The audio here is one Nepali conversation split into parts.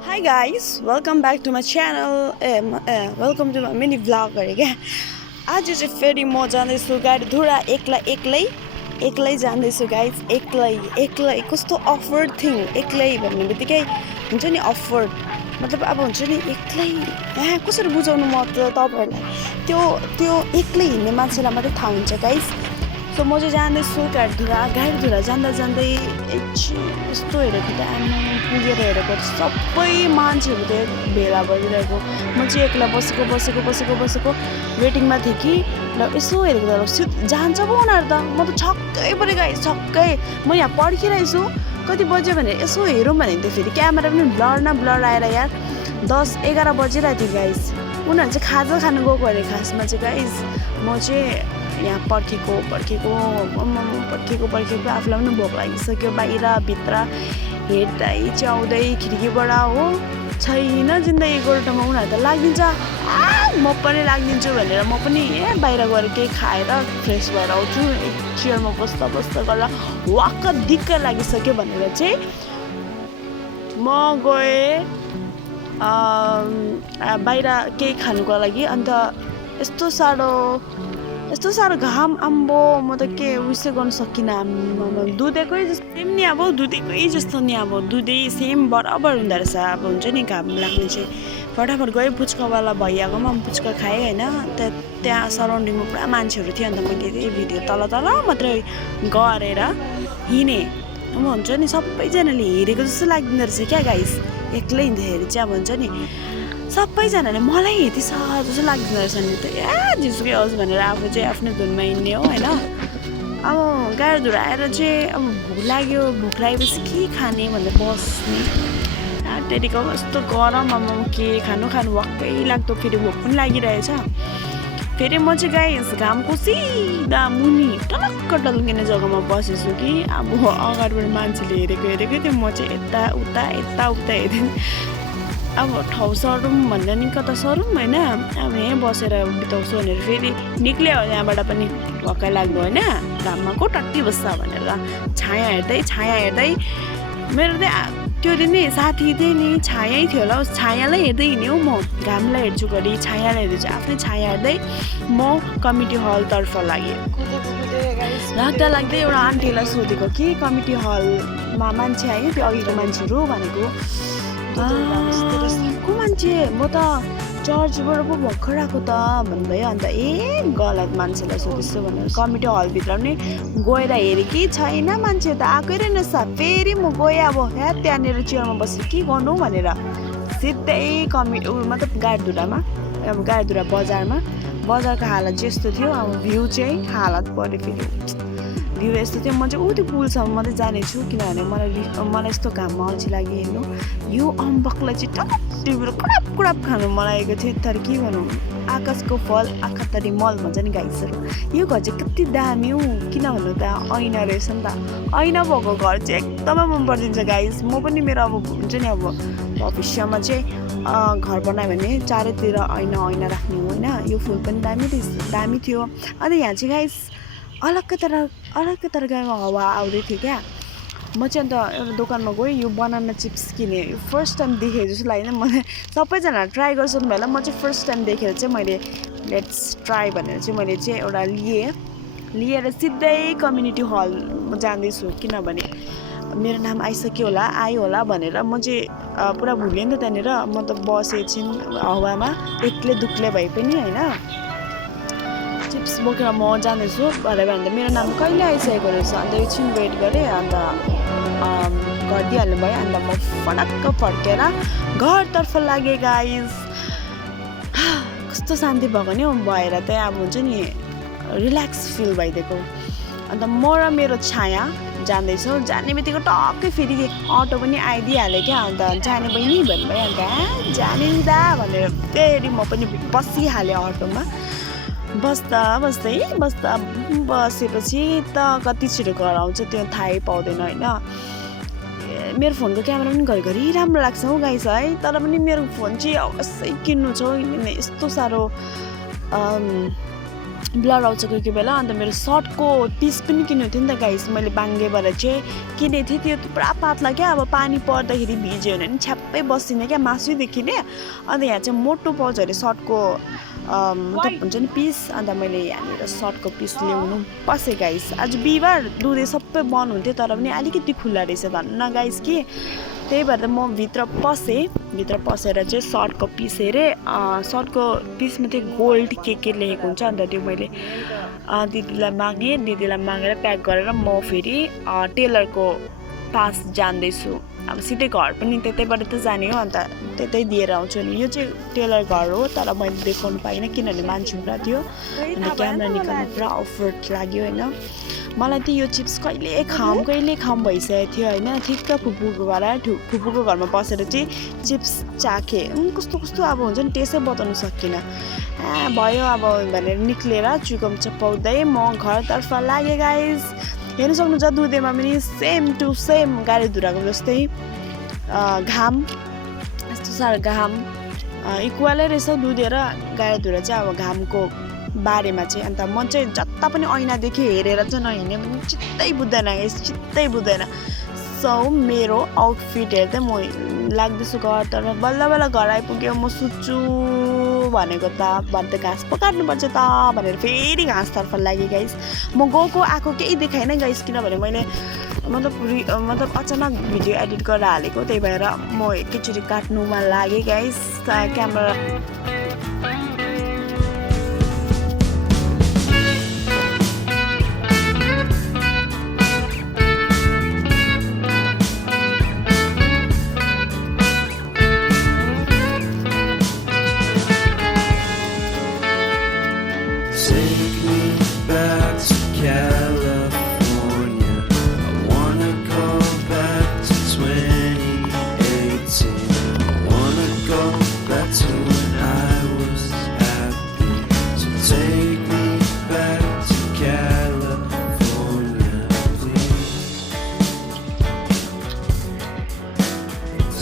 Hi guys, welcome back to my channel. Welcome to my mini vlog क्या आज चाहिँ फेरि म जाँदैछु गाडीधुरा एक्लै एक्लै एक्लै जाँदैछु गाइज एक्लै एक्लै कस्तो अफवर्ड थिङ एक्लै भन्ने बित्तिकै हुन्छ नि अफवर्ड मतलब अब हुन्छ नि एक्लै कसरी बुझाउनु म त तपाईहरुलाई त्यो एक्लै हिँड्ने मान्छेलाई मात्रै थाहा हुन्छ गाइज सो म चाहिँ जाँदैछु गाडीधुरा जाँदा जाँदै यस्तो हेरेको त आमा पुगेर हेरेको सबै मान्छेहरू त भेला भइरहेको म चाहिँ एक्लै बसेको वेटिङमा थिएँ कि र यसो हेरेको त जान्छ पो उनीहरू त म त छक्कै परेँ गाइस छक्कै म यहाँ पर्खिरहेको छु कति बज्यो भने यसो हेरौँ भनेको थिएँ फेरि क्यामेरा पनि ब्लर आएर यार 10-11 बजिरहेको थियो गाइस उनीहरू चाहिँ खाजा खानु गएको अरे खासमा चाहिँ गाइस म चाहिँ यहाँ पर्खेको आफूलाई पनि भोक लागिसक्यो बाहिर भित्र हेर्दै च्याउँदै खिड्कीबाट हो छैन जिन्दगी गोल्टोमा उनीहरू त लागिदिन्छ म पनि लागिदिन्छु भनेर म पनि बाहिर गएर केही खाएर फ्रेस भएर आउँछु एक चेयरमा बस्दा गरेर वाक्क दिक्क लागिसक्यो भनेर चाहिँ म गएँ बाहिर केही खानुको लागि अन्त यस्तो साह्रो घाम आम्बो म त के उइसै गर्न सकिनँ दुधेकै जस्तो नि अब दुधै सेम बराबर हुँदो रहेछ अब हुन्छ नि घाम लाग्ने चाहिँ फटाफट गएँ पुच्कावाला भैयाकोमा पुच्का खाएँ होइन त्यहाँ सराउन्डिङमा पुरा मान्छेहरू थियो अन्त मैले त्यही भिडियो तल मात्रै गरेर हिँडेँ अब हुन्छ नि सबैजनाले हेरेको जस्तो लाग्दैन रहेछ क्या गाइस एक्लै हिँड्दाखेरि चाहिँ अब हुन्छ नि सबैजनाले मलाई हेर्दैछ जस्तो लाग्दैन रहेछ नि त जेसुकै होस् भनेर आफू चाहिँ आफ्नै धुनमा हिँड्ने हो होइन अब गाडीधुरा आएर चाहिँ अब भोक लागेपछि के खाने भनेर बस्ने त्यतिको यस्तो गरम अब के खानु वाक्कै लाग्दो फेरि भोक पनि लागिरहेछ फेरि म चाहिँ गाइस घामको सिधा मुनि टलक्किने जग्गामा बसेछु कि अब अगाडिबाट मान्छेले हेरेको थियो म चाहिँ यता उता हेर्दै अब ठाउँ सरौँ भन्दा नि कता सरौँ होइन अब यहीँ बसेर बिताउँछु भनेर फेरि निक्ल्यो यहाँबाट पनि भक्कै लाग्दो होइन घाममा को टट्टी बस्छ भनेर छाया हेर्दै मेरो चाहिँ त्यो दिन नि साथी थिएँ नि छायै थियो होला छायालाई हेर्दै हिँड्यो म घामलाई हेर्छु घरि छायालाई हेर्छु आफ्नै छाया हेर्दै म कमिटी हलतर्फ लागेँ लाग्दै एउटा आन्टीलाई सोधेको कि कमिटी हलमा मान्छे आयो त्यो अघिको मान्छेहरू भनेको को मान्छे म त चर्चबाट पो भर्खर आएको त भन्नुभयो अन्त गलत मान्छेलाई सोधेछु भनेर कमिटी हलभित्र पनि गएर हेरेँ कि छैन मान्छे त आएकै रहेनछ फेरि म गएँ अब त्यहाँनिर चेयरमा बसेर के गर्नु भनेर सिधै मतलब गाडीधुरा बजारको हालत चाहिँ यस्तो थियो अब भ्यू चाहिँ हालत पऱ्यो फेरि भ्यू यस्तो थियो म चाहिँ त्यो पुलसम्म मात्रै जानेछु किनभने मलाई यस्तो घाममा अल्छी लाग्यो हेर्नु यो अम्बकलाई चाहिँ कुडाप खानु मलाई थियो तर के भनौँ आकाशको फल आँखा तरी मल भन्छ नि गाइसहरू यो घर चाहिँ कति दामी हो किन भन्नु त ऐना रहेछ नि त ऐना भएको घर चाहिँ एकदमै मन परिदिन्छ गाइस म पनि मेरो अब हुन्छ नि अब भविष्यमा चाहिँ घर बनायो भने चारैतिर ऐना राख्ने हो होइन यो फुल पनि दामी थियो अन्त यहाँ चाहिँ गाइस अलग्गै तरको हावा आउँदै थियो क्या म चाहिँ अन्त एउटा दोकानमा गएँ यो बनाना चिप्स किनेँ यो फर्स्ट टाइम देखेँ जस्तो लाग्यो मैले सबैजना ट्राई गर्छु होला म चाहिँ फर्स्ट टाइम देखेर चाहिँ मैले लेट्स ट्राई भनेर चाहिँ मैले चाहिँ एउटा लिएर सिधै कम्युनिटी हल जाँदैछु किनभने मेरो नाम आयो होला भनेर म चाहिँ पुरा भुलेँ नि त त्यहाँनिर म त बसेँ एकछिन हावामा एक्लै दुक्लै भए पनि होइन चिप्स बोकेर म जाँदैछु भनेर भन्दा मेरो नाम कहिले आइसकेको रहेछ अन्त एकछिन वेट गरेँ अन्त गरिदिइहाल्नु भयो अन्त म फटक्क फर्केर घरतर्फ लागेँ गाइस कस्तो शान्ति भएको नि भएर चाहिँ अब हुन्छ नि रिल्याक्स फिल भइदिएको अन्त म र मेरो छाया जाँदैछौँ जाने बित्तिकै टक्कै फेरि अटो पनि आइदिइहाल्यो क्या अन्त जाने बहिनी भन्नुभयो अन्त जाने दा भनेर फेरि म पनि बसिहालेँ अटोमा बसेपछि त कति छिटो घर आउँछ त्यो थाहै पाउँदैन होइन मेरो फोनको क्यामेरा पनि घरि राम्रो लाग्छ हौ गाइस है तर पनि मेरो फोन चाहिँ अवश्य किन्नु छ किनभने यस्तो साह्रो ब्लर आउँछ कोही कोही बेला। अन्त मेरो सर्टको पिस पनि किन्नु थियो नि त गाइस, मैले बाङ्गेबाट चाहिँ किनेको थिएँ। त्यो पुरा पातला क्या, अब पानी पर्दाखेरि भिज्यो भने पनि छ्याप्पै बस्दिनँ क्या, मासु देखि नै। अन्त यहाँ चाहिँ मोटो पाउँछ अरे सर्टको मतलब हुन्छ नि पिस। अन्त मैले यहाँनिर सर्टको पिस ल्याउनु पसेँ गाइस। आज बिहिबार दुधे सबै बन्द हुन्थ्यो, तर पनि अलिकति खुल्ला रहेछ धन्न गाइस कि। त्यही भएर म भित्र पसेँ। भित्र पसेर चाहिँ सर्टको पिस हेरेँ। सर्टको पिसमा चाहिँ गोल्ड के लेखेको हुन्छ। अन्त त्यो मैले दिदीलाई मागेँ, दिदीलाई मागेर प्याक गरेर म फेरि टेलरको पास जाँदैछु। अब सिधै घर पनि त्यतैबाट त जाने हो, अन्त त्यतै दिएर आउँछु नि। यो चाहिँ टेलर घर हो, तर मैले देखाउनु पाइनँ किनभने मान्छे पुरा थियो। अन्त क्यामेरा निकाल्नु पुरा अफर्ट लाग्यो होइन। मलाई त यो चिप्स कहिले खाऊँ भइसकेको थियो होइन। ठिक्क फुपूको घरमा बसेर चाहिँ चिप्स चाखेँ। कस्तो कस्तो अब हुन्छ नि, टेस्टै बताउनु सकिनँ। भयो अब भनेर निक्लेर चुइकम चपाउँदै म घरतर्फ लागेँ गाइस। हेर्नु सक्नुहुन्छ दुधेमा पनि सेम टु सेम गाडी धुराको जस्तै घाम, यस्तो साह्रो घाम इक्वलै रहेछ दुधे र गाडी धुरा चाहिँ अब घामको बारेमा चाहिँ। अन्त म चाहिँ जता पनि ऐनादेखि हेरेर चाहिँ नहिँड्ने पनि चित्तै बुझ्दैन गाइस, चित्तै बुझ्दैन। सो मेरो आउटफिट हेर्दै म लाग्दैछु घरतर्फ। बल्ल बल्ल घर आइपुग्यो। म सुत्छु भनेको त भन्छ घाँस पो काट्नुपर्छ त भनेर फेरि घाँसतर्फ लागेँ गाइस। म गएको आएको केही देखाएन गाइस, किनभने मैले मतलब अचानक भिडियो एडिट गरेर हालेको, त्यही भएर म एकैचोटि काट्नुमा लागेँ गाइस। Camera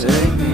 Take me